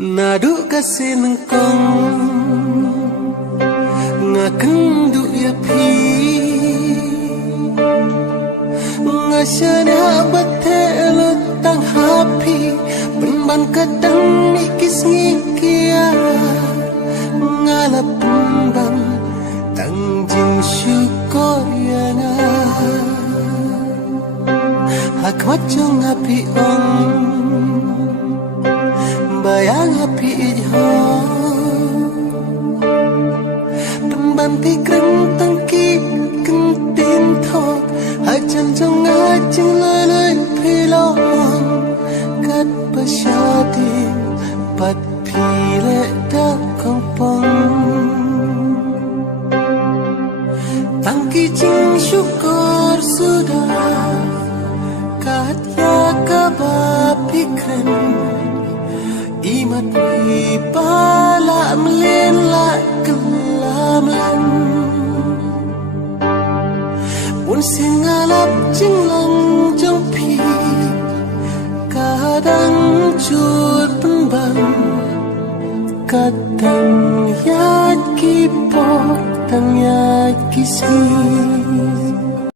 Nadu kasi nengkong ngakendu ya pi ngasyana batelo tang happy penban kadang mikis ngikia ngalap penban tang jing syukur yana hak macong api on bayang api ijho pembanti kerentang ki kentin thok hajan jong ajing lelai pilong kat pasyati pat pile dak kompong tangki jing syukur sudah kat ya kabapikren imat mi pala melin la kelamlan pun singalap jinglong jompi kadang cut penbang kadang yat kipok tang yat kismi